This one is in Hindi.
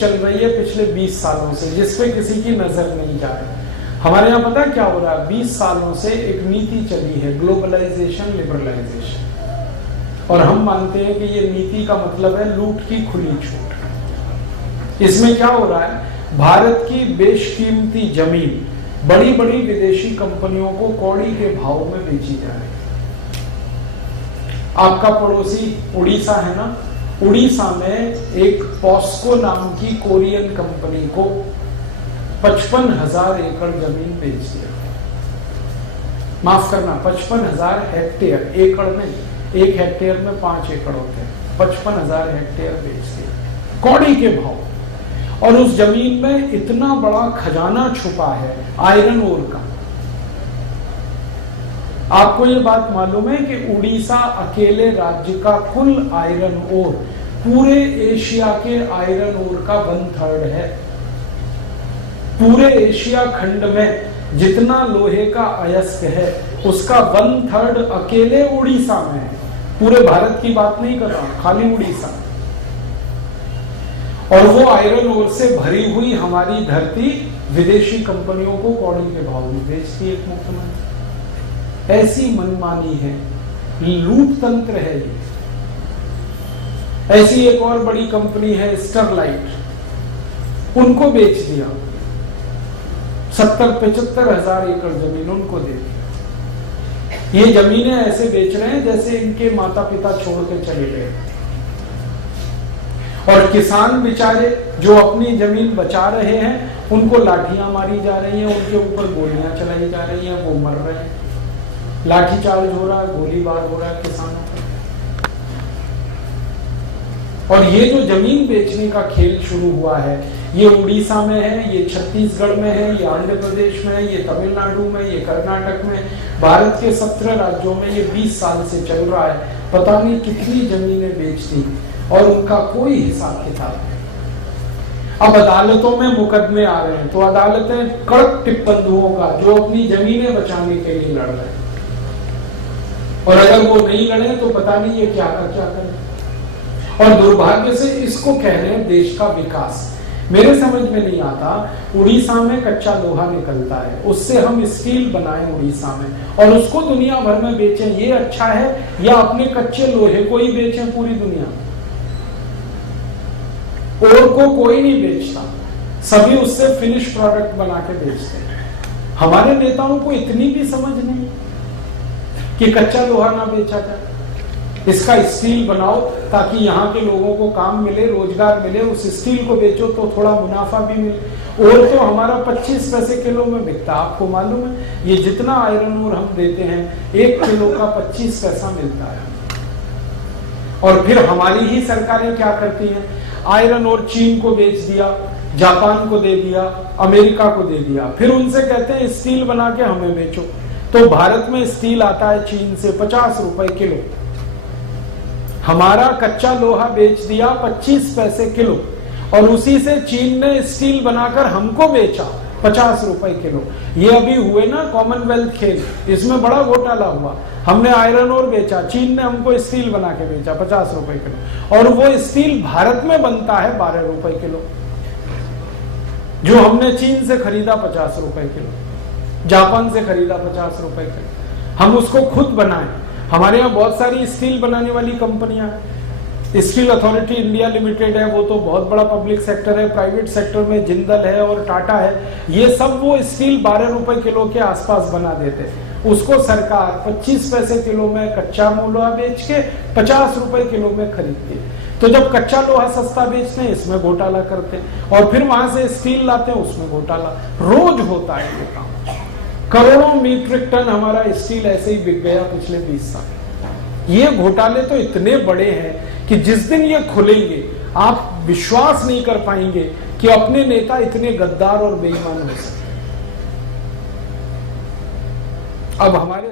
चल रही है पिछले 20 सालों से, जिसपे किसी की नजर नहीं जा रही। हमारे यहाँ पता क्या हो रहा है, 20 सालों से एक नीति चली है, ग्लोबलाइजेशन, लिबरलाइजेशन, और हम मानते हैं कि ये नीति का मतलब है लूट की खुली छूट। इसमें क्या हो रहा है, भारत की बेशकीमती जमीन बड़ी बड़ी विदेशी कंपनियों को कौड़ी के भाव में बेची जा रही है। आपका पड़ोसी उड़ीसा है ना, उड़ीसा में एक पॉस्को नाम की कोरियन कंपनी को 55,000 एकड़ जमीन बेच दिया। माफ करना, 55,000 हेक्टेयर, एकड़ में, एक हेक्टेयर में 5 एकड़ होते हैं, 55,000 हेक्टेयर बेच दिया कौड़ी के भाव। और उस जमीन में इतना बड़ा खजाना छुपा है आयरन ओर का। आपको ये बात मालूम है कि उड़ीसा अकेले राज्य का कुल आयरन ओर पूरे एशिया के आयरन ओर का 1/3 है। पूरे एशिया खंड में जितना लोहे का अयस्क है उसका 1/3 अकेले उड़ीसा में है। पूरे भारत की बात नहीं कर रहा, खाली उड़ीसा। और वो आयरन ओर से भरी हुई हमारी धरती विदेशी कंपनियों को कौड़ी के भाव में बेचती है एक मुख्यमंत्री। ऐसी मनमानी है, लूट तंत्र है ये। ऐसी एक और बड़ी कंपनी है स्टरलाइट, उनको बेच दिया, 70-75 हजार एकड़ जमीन उनको दे दी। ये जमीनें ऐसे बेच रहे हैं जैसे इनके माता पिता छोड़ के चले गए। और किसान बेचारे जो अपनी जमीन बचा रहे हैं उनको लाठियां मारी जा रही हैं, उनके ऊपर गोलियां चलाई जा रही हैं, वो मर रहे हैं, लाठीचार्ज हो रहा है, गोलीबार हो रहा है किसानों पर। और ये जो जमीन बेचने का खेल शुरू हुआ है, ये उड़ीसा में है, ये छत्तीसगढ़ में है, ये आंध्र प्रदेश में है, ये तमिलनाडु में, ये कर्नाटक में, भारत के 17 राज्यों में ये 20 साल से चल रहा है। पता नहीं कितनी जमीनें बेच दी और उनका कोई हिसाब किताब नहीं। अब अदालतों में मुकदमे आ रहे हैं तो अदालतें कड़क टिप्पणियों का जो अपनी जमीनें बचाने के लिए लड़ रहे हैं, और अगर वो नहीं लड़े तो पता नहीं ये क्या करें। और दुर्भाग्य से इसको कह रहे हैं देश का विकास। मेरे समझ में नहीं आता, उड़ीसा में कच्चा लोहा निकलता है, उससे हम स्टील बनाएं उड़ीसा में और उसको दुनिया भर में बेचें, ये अच्छा है, या अपने कच्चे लोहे को ही बेचें पूरी दुनिया में? और को कोई नहीं बेचता, सभी उससे फिनिश प्रोडक्ट बना के बेचते हैं। हमारे नेताओं को इतनी भी समझ नहीं कि कच्चा लोहा ना बेचा जाए, इसका स्टील बनाओ ताकि यहाँ के लोगों को काम मिले, रोजगार मिले, उस स्टील को बेचो तो थोड़ा मुनाफा भी मिले। और तो हमारा 25 पैसे किलो में बिकता, आपको मालूम है, ये जितना आयरन ओर हम देते हैं 1 किलो का 25 पैसा मिलता है। और फिर हमारी ही सरकारें क्या करती हैं, आयरन ओर चीन को बेच दिया, जापान को दे दिया, अमेरिका को दे दिया, फिर उनसे कहते हैं स्टील बना के हमें बेचो। तो भारत में स्टील आता है चीन से 50 रुपए किलो, हमारा कच्चा लोहा बेच दिया 25 पैसे किलो, और उसी से चीन ने स्टील बनाकर हमको बेचा 50 रुपए किलो। ये अभी हुए ना कॉमनवेल्थ खेल, इसमें बड़ा घोटाला हुआ। हमने आयरन ओर बेचा, चीन ने हमको स्टील बना के बेचा 50 रुपए किलो, और वो स्टील भारत में बनता है 12 रुपए किलो, जो हमने चीन से खरीदा 50 रुपए किलो, जापान से खरीदा 50 रुपए किलो। हम उसको खुद बनाएं। हमारे यहाँ बहुत सारी स्टील बनाने वाली कंपनियां हैं। स्टील अथॉरिटी इंडिया लिमिटेड है, वो तो बहुत बड़ा पब्लिक सेक्टर है। प्राइवेट सेक्टर में जिंदल है और टाटा है। ये सब वो स्टील 12 रुपए किलो के आसपास बना देते हैं। उसको सरकार 25 पैसे किलो में कच्चा लोहा बेच के 50 रुपए किलो में खरीदती है। तो जब कच्चा लोहा सस्ता बेचते हैं इसमें घोटाला करते हैं, और फिर वहां से स्टील लाते हैं उसमें घोटाला। रोज होता है ये काम। करोड़ों मीट्रिक टन हमारा स्टील ऐसे ही बिक गया पिछले 20 साल। ये घोटाले तो इतने बड़े हैं कि जिस दिन ये खुलेंगे आप विश्वास नहीं कर पाएंगे कि अपने नेता इतने गद्दार और बेईमान हो सकते। अब हमारे